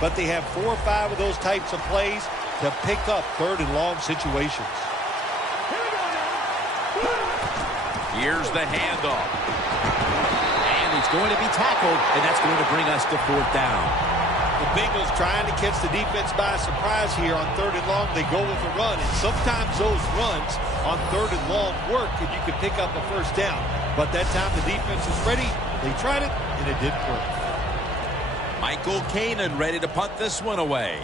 but they have 4 or 5 of those types of plays to pick up 3rd and long situations. Here's the handoff. And he's going to be tackled, and that's going to bring us to 4th down. The Bengals trying to catch the defense by surprise here on 3rd and long. They go with a run, and sometimes those runs on 3rd and long work, and you can pick up a 1st down. But that time the defense is ready. They tried it, and it didn't work. Michael Kanan ready to punt this one away.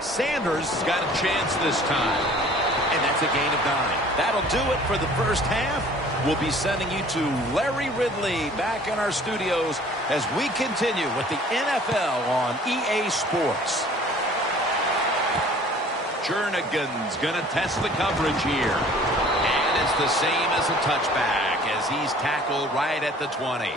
Sanders got a chance this time. And that's a gain of 9. That'll do it for the first half. We'll be sending you to Larry Ridley back in our studios as we continue with the NFL on EA Sports. Jernigan's going to test the coverage here. And it's the same as a touchback as he's tackled right at the 20.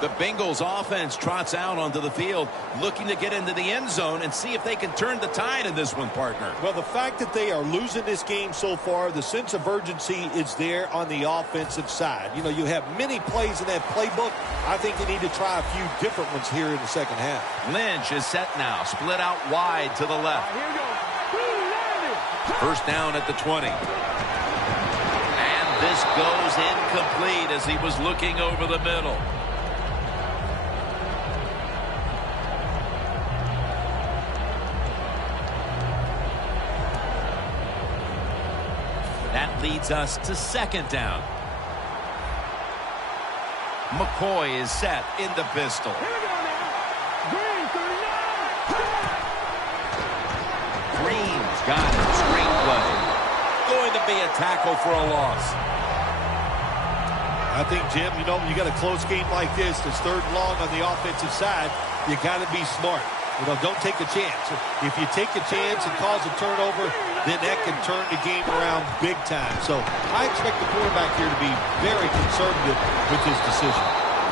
The Bengals offense trots out onto the field, looking to get into the end zone and see if they can turn the tide in this one, partner. Well, the fact that they are losing this game so far, the sense of urgency is there on the offensive side. You know, you have many plays in that playbook. I think they need to try a few different ones here in the second half. Lynch is set now, split out wide to the left. First down at the 20. And this goes incomplete as he was looking over the middle. That leads us to 2nd down. McCoy is set in the pistol. Green's got it. Screenplay. Going to be a tackle for a loss. I think, Jim, you know, when you got a close game like this, it's 3rd and long on the offensive side, you got to be smart. You know, don't take a chance. If you take a chance and cause a turnover, then that can turn the game around big time. So I expect the quarterback here to be very conservative with his decision.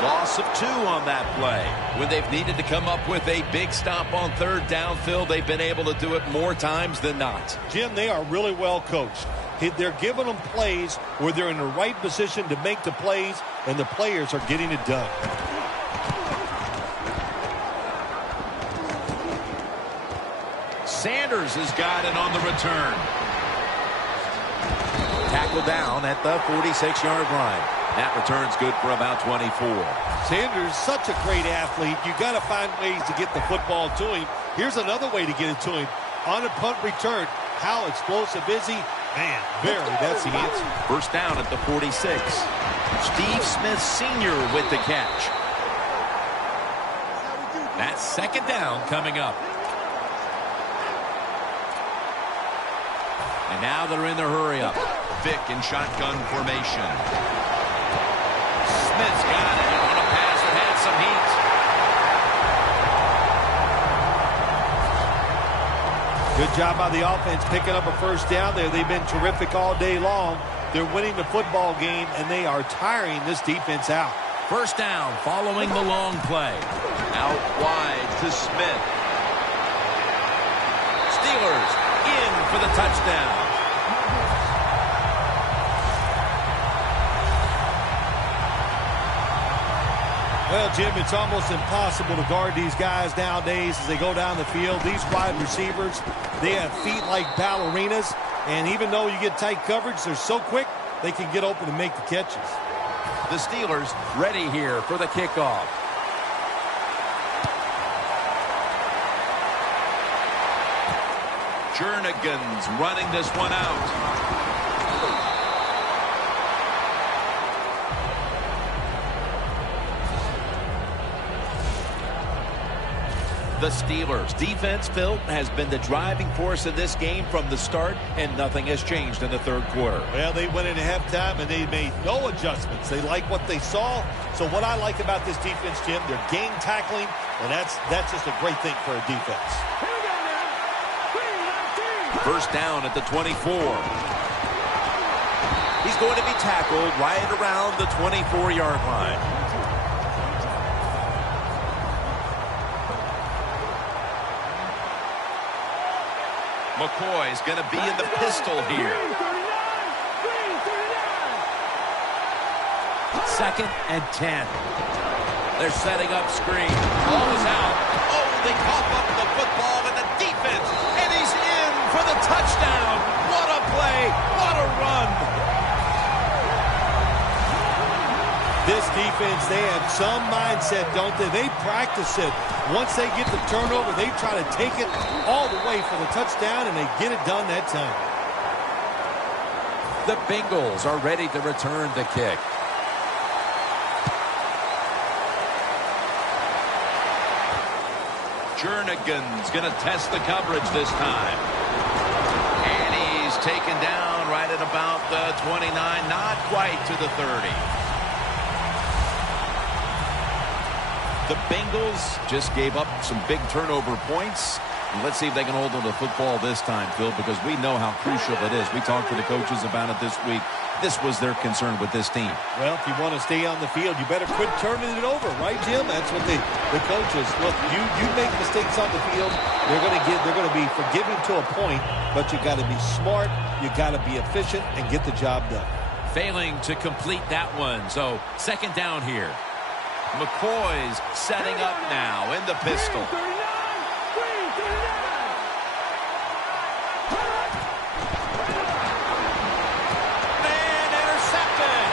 Loss of 2 on that play. When they've needed to come up with a big stop on 3rd down, Phil, they've been able to do it more times than not. Jim, they are really well coached. They're giving them plays where they're in the right position to make the plays, and the players are getting it done. Sanders has got it on the return. Tackle down at the 46-yard line. That return's good for about 24. Sanders, such a great athlete. You got to find ways to get the football to him. Here's another way to get it to him. On a punt return, how explosive is he? Man, that's the answer. First down at the 46. Steve Smith Sr. with the catch. That's 2nd down coming up. And now they're in their hurry-up. Vick in shotgun formation. Smith's got it on a pass that had some heat. Good job by the offense picking up a 1st down there. They've been terrific all day long. They're winning the football game, and they are tiring this defense out. First down following the long play. Out wide to Smith. Steelers in for the touchdown. Well, Jim, it's almost impossible to guard these guys nowadays as they go down the field. These wide receivers, they have feet like ballerinas, and even though you get tight coverage, they're so quick, they can get open and make the catches. The Steelers ready here for the kickoff. Jernigan's running this one out. The Steelers' defense, Phil, has been the driving force in this game from the start, and nothing has changed in the 3rd quarter. Well, they went into halftime, and they made no adjustments. They like what they saw. So what I like about this defense, Jim, they're game tackling, and that's just a great thing for a defense. First down at the 24. He's going to be tackled right around the 24-yard line. McCoy's going to be in the pistol here. 2nd and 10. They're setting up screen. Ball is out. Oh, they cough up the football and the defense. And he's in for the touchdown. What a play. What a run. This defense, they have some mindset, don't they? They practice it. Once they get the turnover, they try to take it all the way for the touchdown, and they get it done that time. The Bengals are ready to return the kick. Jernigan's going to test the coverage this time. And he's taken down right at about the 29, not quite to the 30. The Bengals just gave up some big turnover points. And let's see if they can hold on to the football this time, Phil, because we know how crucial it is. We talked to the coaches about it this week. This was their concern with this team. Well, if you want to stay on the field, you better quit turning it over, right, Jim? That's what the coaches look. You make mistakes on the field, they're going to be forgiving to a point, but you got to be smart, you got to be efficient, and get the job done. Failing to complete that one, so 2nd down here. McCoy's setting up now in the pistol. Man intercepted.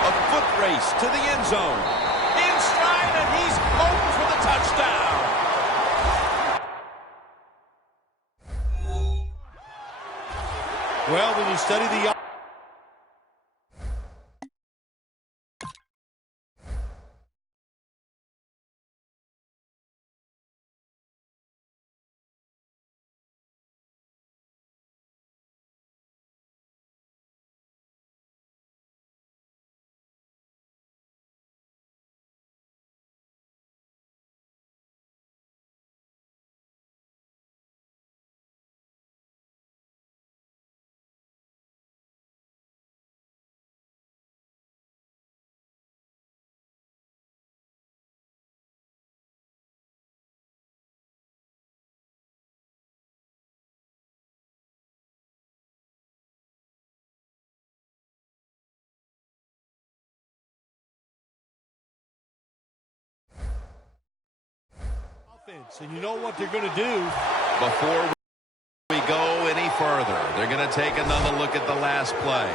A foot race to the end zone. In stride, and he's open for the touchdown. Well, when you study the and you know what they're going to do. Before we go any further, they're going to take another look at the last play.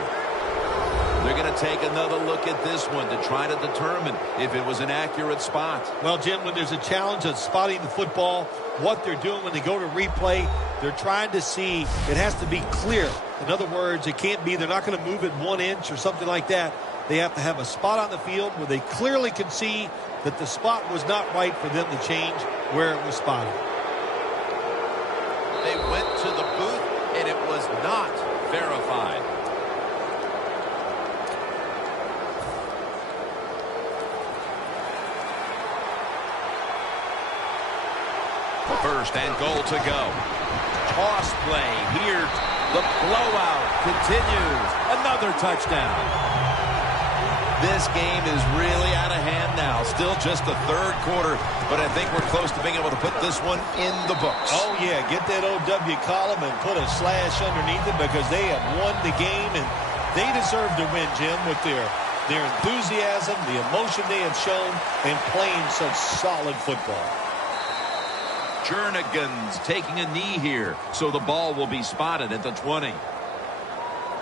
They're going to take another look at this one to try to determine if it was an accurate spot. Well, Jim, when there's a challenge of spotting the football, what they're doing when they go to replay, they're trying to see it has to be clear. In other words, it can't be they're not going to move it 1 inch or something like that. They have to have a spot on the field where they clearly can see that the spot was not right for them to change where it was spotted. They went to the booth, and it was not verified. First and goal to go. Toss play here. The blowout continues. Another touchdown. This game is really out of hand now. Still just the 3rd quarter, but I think we're close to being able to put this one in the books. Oh, yeah. Get that OW column and put a slash underneath it because they have won the game, and they deserve to win, Jim, with their enthusiasm, the emotion they have shown, and playing such solid football. Jernigan's taking a knee here, so the ball will be spotted at the 20.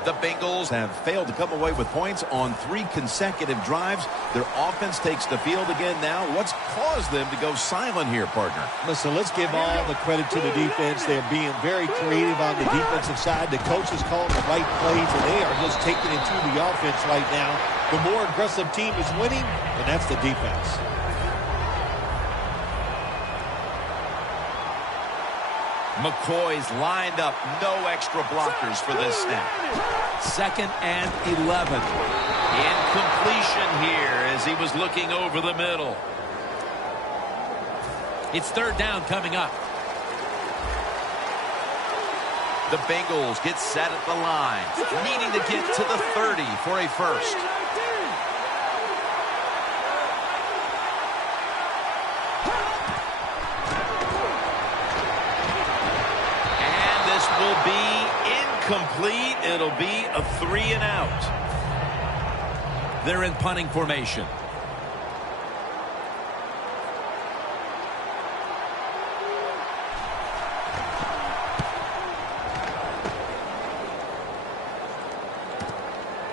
The Bengals have failed to come away with points on 3 consecutive drives. Their offense takes the field again now. What's caused them to go silent here, partner? Listen, let's give all the credit to the defense. They're being very creative on the defensive side. The coach is calling the right plays, and they are just taking it to the offense right now. The more aggressive team is winning, and that's the defense. McCoy's lined up. No extra blockers for this snap. 2nd and 11. Incompletion here as he was looking over the middle. It's 3rd down coming up. The Bengals get set at the line, needing to get to the 30 for a first. Incomplete. It'll be a 3-and-out. They're in punting formation.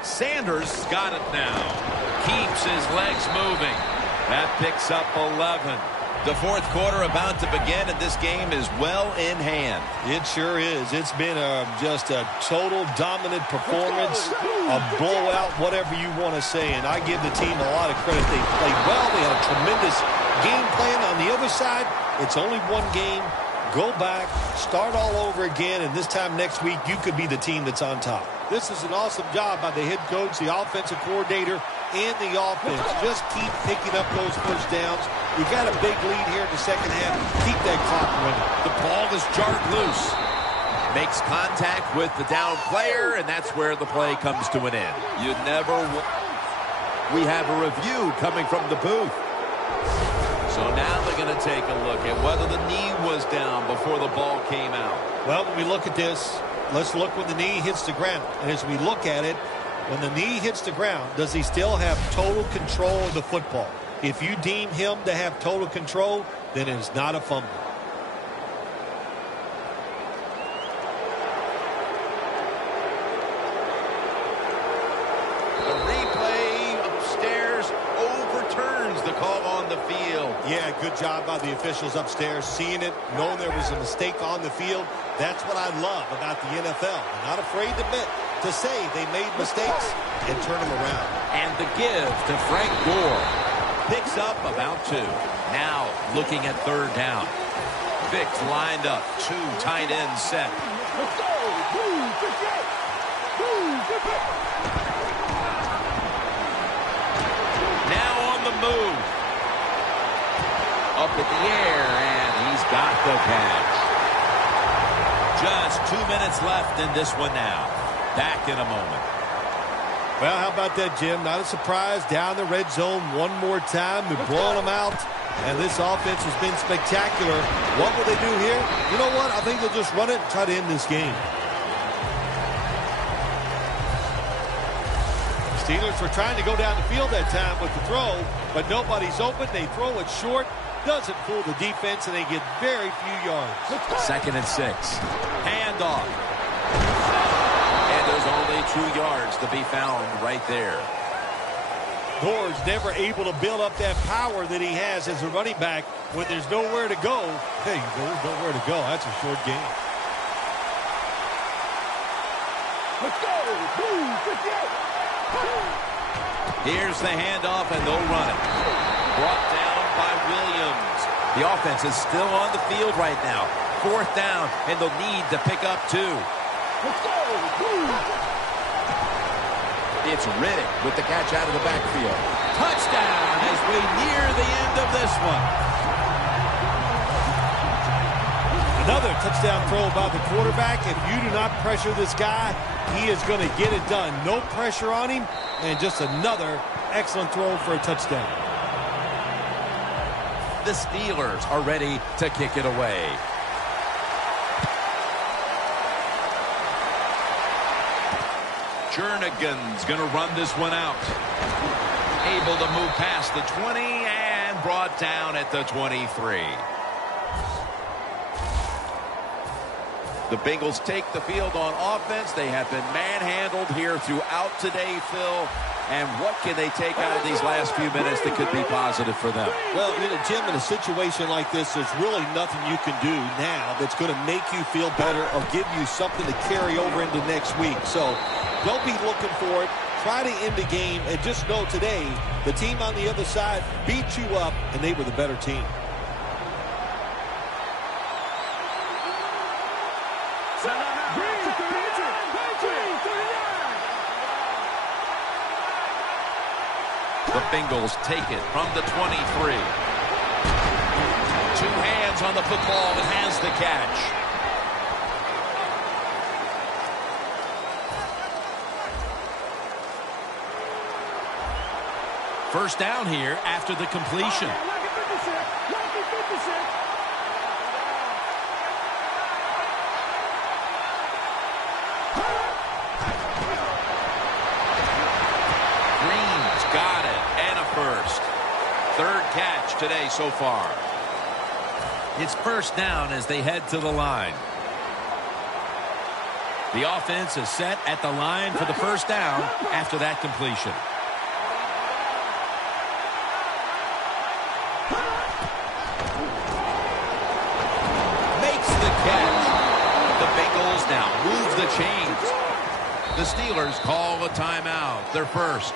Sanders got it now. Keeps his legs moving. That picks up 11. The fourth quarter about to begin, and this game is well in hand. It sure is. It's been just a total dominant performance, a blowout, whatever you want to say. And I give the team a lot of credit. They played well. They had a tremendous game plan. On the other side, it's only one game. Go back, start all over again, and this time next week, you could be the team that's on top. This is an awesome job by the head coach, the offensive coordinator, and the offense. Just keep picking up those first downs. You got a big lead here in the second half. Keep that clock running. The ball is jarred loose. Makes contact with the down player, and that's where the play comes to an end. We have a review coming from the booth. So now they're going to take a look at whether the knee was down before the ball came out. Well, when we look at this, let's look when the knee hits the ground. And as we look at it, when the knee hits the ground, does he still have total control of the football? If you deem him to have total control, then it is not a fumble. The replay upstairs overturns the call on the field. Yeah, good job by the officials upstairs, seeing it, knowing there was a mistake on the field. That's what I love about the NFL. They're not afraid to admit, to say they made mistakes and turn them around. And the give to Frank Gore. Picks up about 2. Now looking at third down. Vicks lined up. 2 tight ends set. Now on the move. Up in the air, and he's got the catch. Just 2 minutes left in this one now. Back in a moment. Well, how about that, Jim? Not a surprise. Down the red zone one more time. We've blown them out. And this offense has been spectacular. What will they do here? You know what? I think they'll just run it and try to end this game. Steelers were trying to go down the field that time with the throw, but nobody's open. They throw it short. Doesn't fool the defense, and they get very few yards. 2nd and 6. Handoff. And there's only 2 yards to be found right there. Gore's never able to build up that power that he has as a running back when there's nowhere to go. Hey, there's nowhere to go. That's a short game. Let's go. Here's the handoff, and they'll run it. Brought down by Williams. The offense is still on the field right now. 4th down, and they'll need to pick up 2. Let's go. It's Riddick with the catch out of the backfield. Touchdown as we near the end of this one. Another touchdown throw by the quarterback. If you do not pressure this guy, he is going to get it done. No pressure on him, and just another excellent throw for a touchdown. The Steelers are ready to kick it away. Jernigan's going to run this one out. Able to move past the 20 and brought down at the 23. The Bengals take the field on offense. They have been manhandled here throughout today, Phil. And what can they take out of these last few minutes that could be positive for them? Well, Jim, in a situation like this, there's really nothing you can do now that's going to make you feel better or give you something to carry over into next week. So don't be looking for it. Try to end the game, and just know today the team on the other side beat you up, and they were the better team. The Bengals take it from the 23. 2 hands on the football and has the catch. First down here after the completion. Third catch today so far. It's first down as they head to the line. The offense is set at the line for the first down after that completion. Makes the catch. The Bengals now move the chains. The Steelers call a timeout, their first.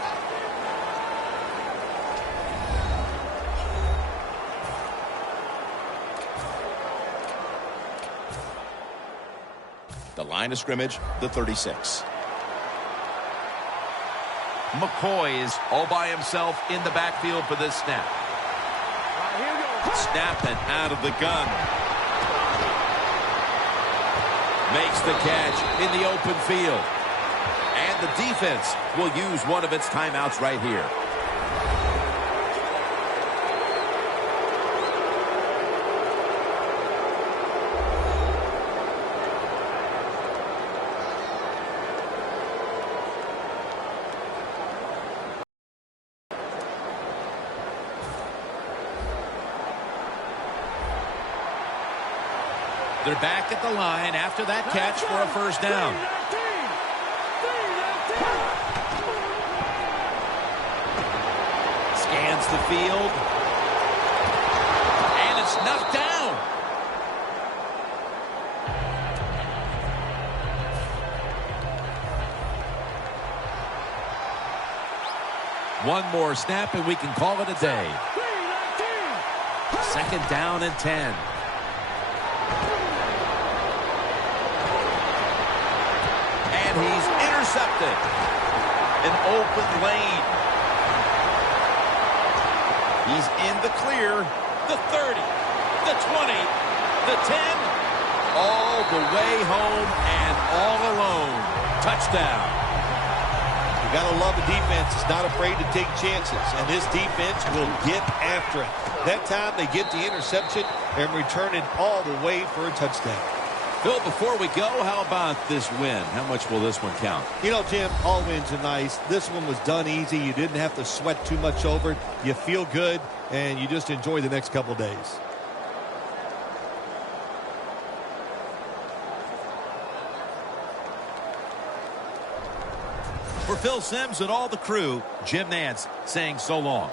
The line of scrimmage, the 36. McCoy is all by himself in the backfield for this snap. Snap and out of the gun. Makes the catch in the open field. And the defense will use one of its timeouts right here. They're back at the line after that catch for a first down. Scans the field. And it's knocked down. One more snap and we can call it a day. Second down and 10. He's intercepted. An open lane. He's in the clear. The 30, the 20, the 10. All the way home and all alone. Touchdown. You got to love a defense that's not afraid to take chances. And this defense will get after it. That time they get the interception and return it all the way for a touchdown. Phil, before we go, how about this win? How much will this one count? You know, Jim, all wins are nice. This one was done easy. You didn't have to sweat too much over it. You feel good, and you just enjoy the next couple days. For Phil Simms and all the crew, Jim Nantz saying so long.